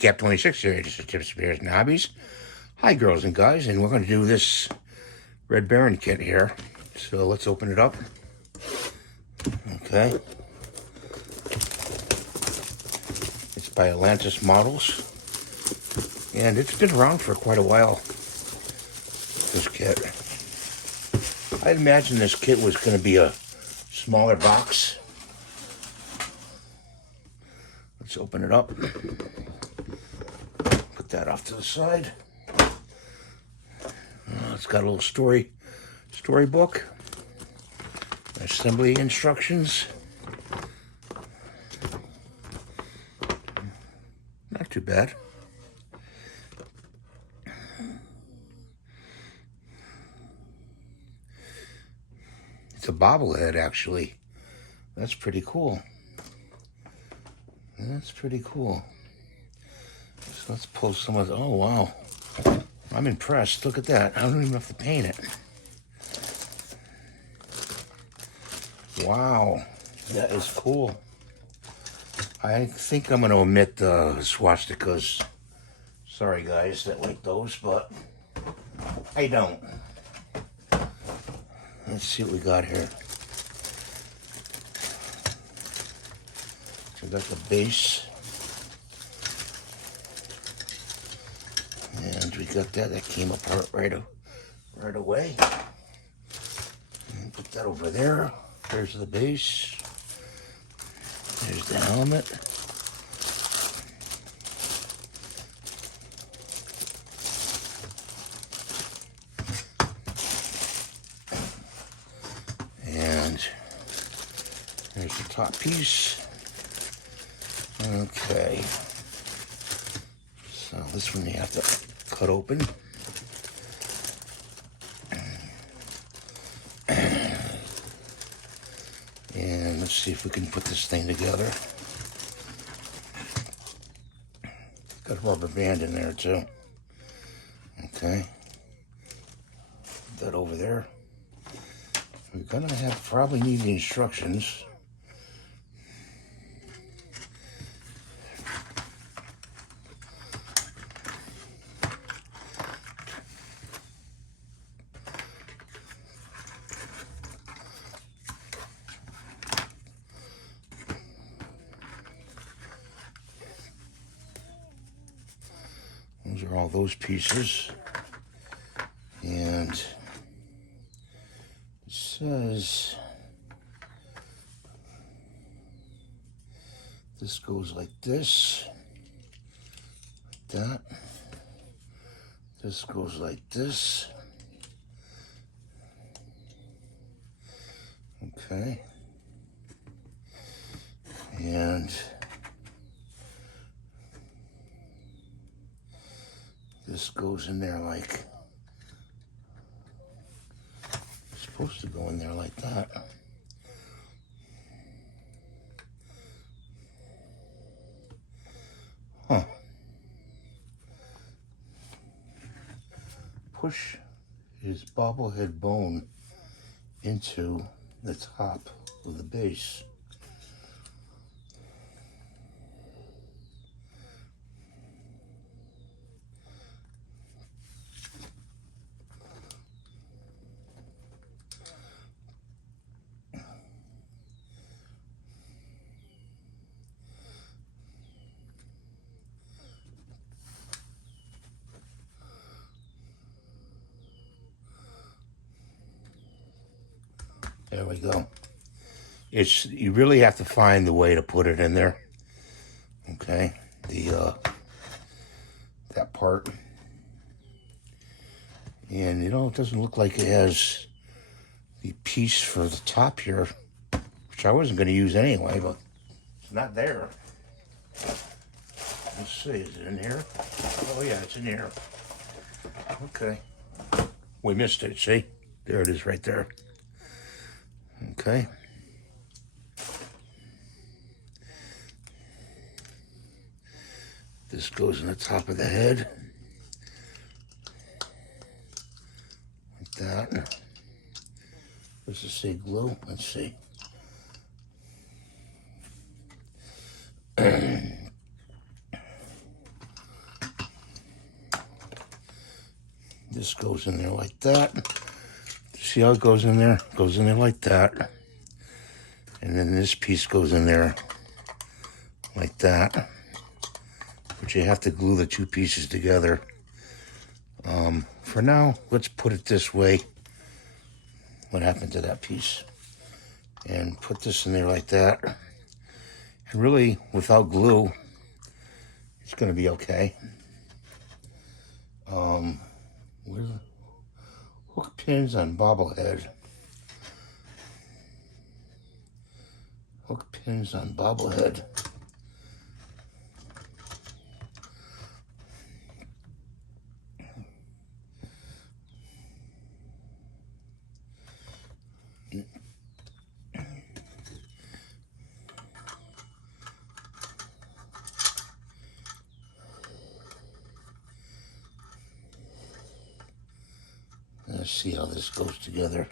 Cap 26 here, just tips, beers, and hobbies. Hi, girls and guys, and we're going to do this Red Baron kit here. So let's open it up. Okay. It's by Atlantis Models, and it's been around for quite a while, this kit. I'd imagine this kit was going to be a smaller box. Let's open it up. Put that off to the side. It's got a little storybook, assembly instructions. Not too bad. It's a bobblehead, actually. That's pretty cool. That's pretty cool. So let's pull some of the, oh wow. I'm impressed. Look at that. I don't even have to paint it. Wow. That is cool. I think I'm going to omit the swastikas. Sorry guys that like those, but I don't. Let's see what we got here. So we got the base. And we got that came apart right away. And put that over there. There's the base. There's the helmet. And there's the top piece. Okay. So this one you have to cut open. And let's see if we can put this thing together. Got a rubber band in there too. Okay. Put that over there. We're gonna probably need the instructions. Those are all those pieces. And it says this goes like this, like that. This goes like this. Okay. And this goes in there like, it's supposed to go in there like that. Huh. Push his bobblehead bone into the top of the base. There we go. You really have to find the way to put it in there. Okay, that part. And it doesn't look like it has the piece for the top here, which I wasn't going to use anyway, but it's not there. Let's see, is it in here? Oh yeah, it's in here. Okay. We missed it, see? There it is right there. Okay. This goes in the top of the head. Like that. This is say glue. Let's see. This goes in there like that. See how it goes in there? It goes in there like that. And then this piece goes in there like that. But you have to glue the two pieces together. For now, let's put it this way. What happened to that piece? And put this in there like that. And really, without glue, it's going to be okay. Where's the hook pins on bobblehead? Hook pins on bobblehead. Let's see how this goes together.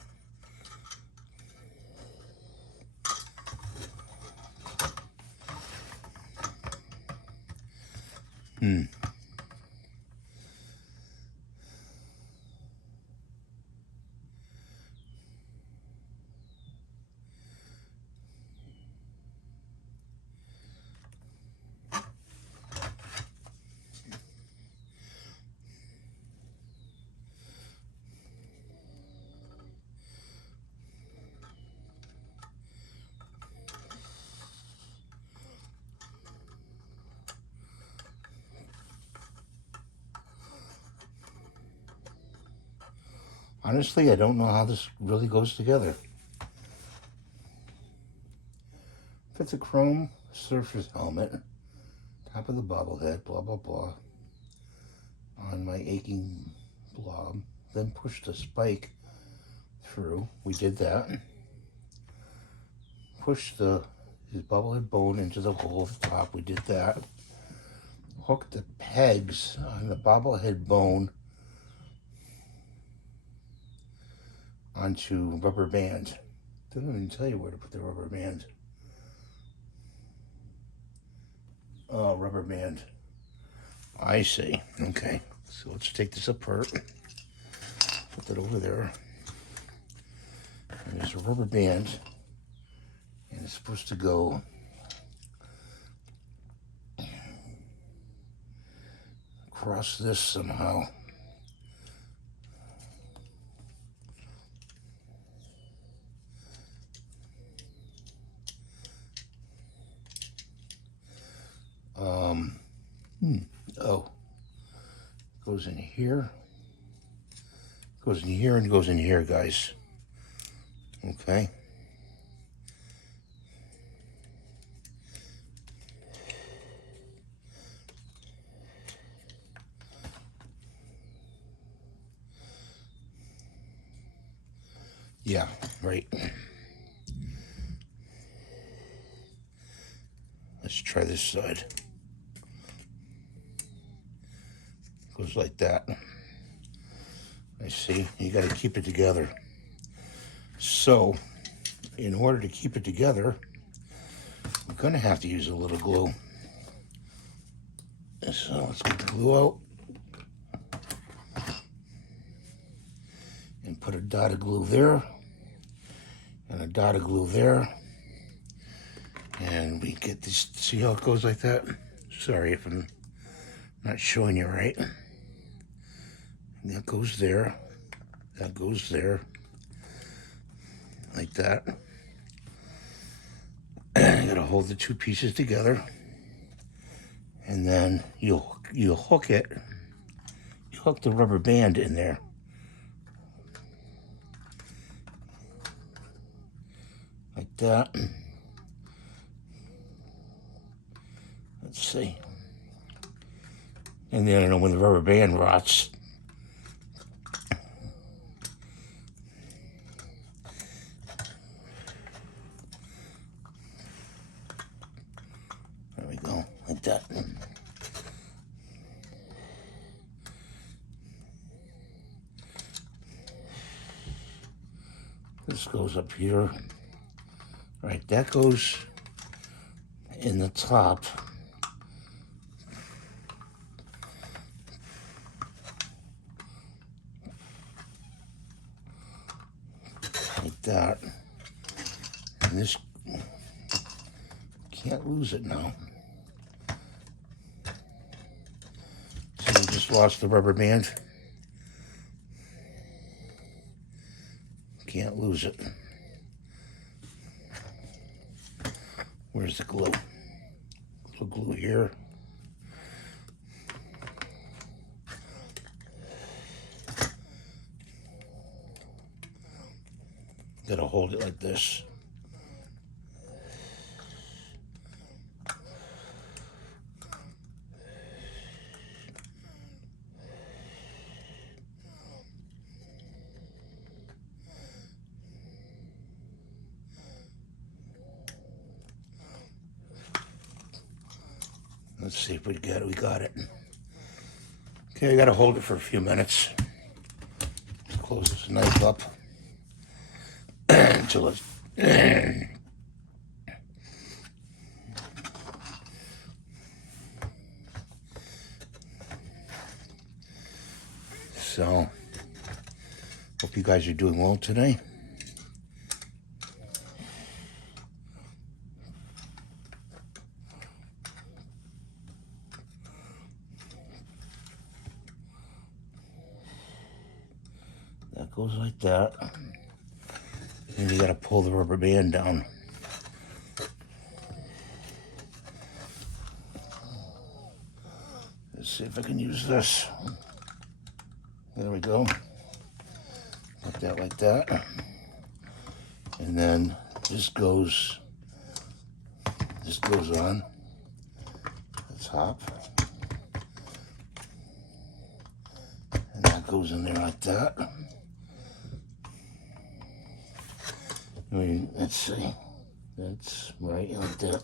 Honestly, I don't know how this really goes together. Fits a chrome surface helmet, top of the bobblehead, blah, blah, blah, on my aching blob. Then push the spike through. We did that. Push his bobblehead bone into the hole at the top. We did that. Hook the pegs on the bobblehead bone onto rubber band. They don't even tell you where to put the rubber band. Oh, rubber band. I see. Okay. So let's take this apart. Put that over there. And there's a rubber band. And it's supposed to go across this somehow. Oh, goes in here, goes in here, and goes in here, guys. Okay. Yeah, right. Let's try this side. Goes like that. I see. You got to keep it together. So, in order to keep it together, I'm going to have to use a little glue. So, let's get the glue out. And put a dot of glue there. And a dot of glue there. And we get this. See how it goes like that? Sorry if I'm not showing you right. That goes there. That goes there. Like that. I gotta hold the two pieces together. And then you'll hook it. You hook the rubber band in there. Like that. Let's see. And then I know when the rubber band rots. There we go, like that. This goes up here. Right, that goes in the top. that. And this, can't lose it now. So we just lost the rubber band. Can't lose it. Where's the glue? Glue here. Gotta hold it like this. Let's see if we got it. We got it. Okay, I gotta hold it for a few minutes. Close this knife up until it's. So, hope you guys are doing well today. That goes like that. And you gotta pull the rubber band down. Let's see if I can use this. There we go. Put that like that. And then this goes on the top. And that goes in there like that. I mean, let's see. That's right like that.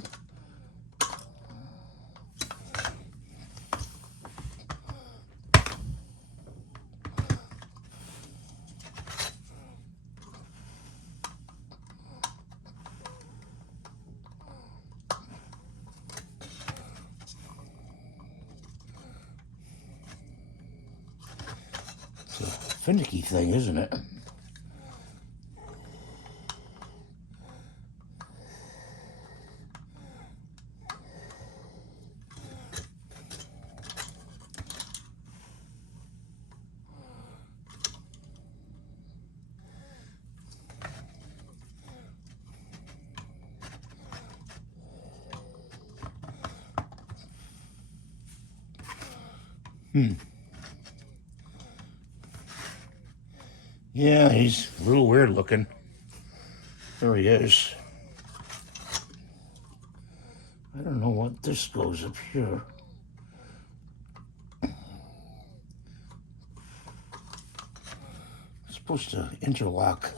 It's a finicky thing, isn't it? Yeah, he's a little weird looking. There he is. I don't know what this goes up here. It's supposed to interlock.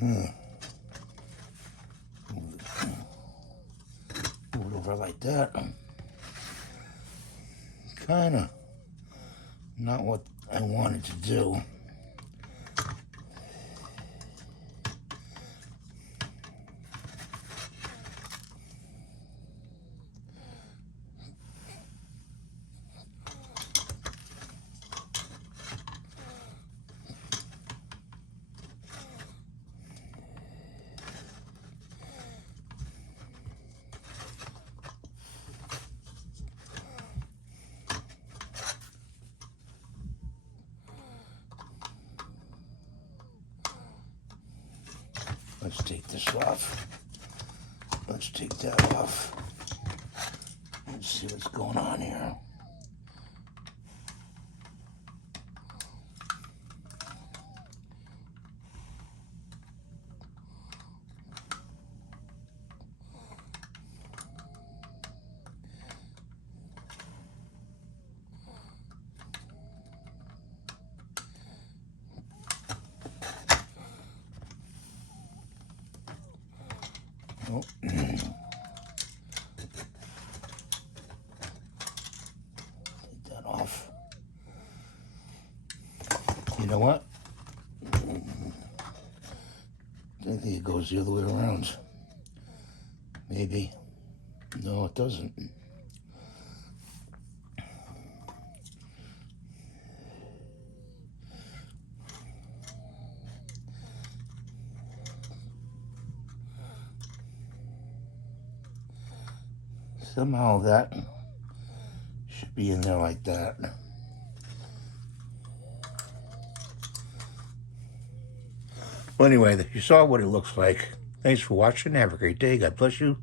Move it over like that. Kind of not what I wanted to do. Let's take this off. Let's take that off. Let's see what's going on here. Oh. You know what? I think it goes the other way around. Maybe. No, it doesn't. Somehow that should be in there like that. Well, anyway, you saw what it looks like. Thanks for watching. Have a great day. God bless you.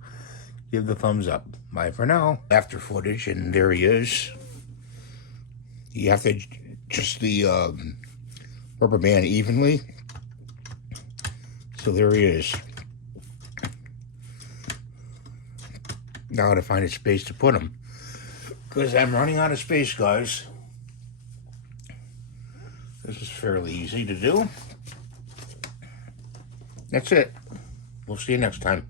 Give the thumbs up. Bye for now. After footage, and there he is. You have to adjust the rubber band evenly. So there he is. Now to find a space to put him, because I'm running out of space, guys. This is fairly easy to do. That's it. We'll see you next time.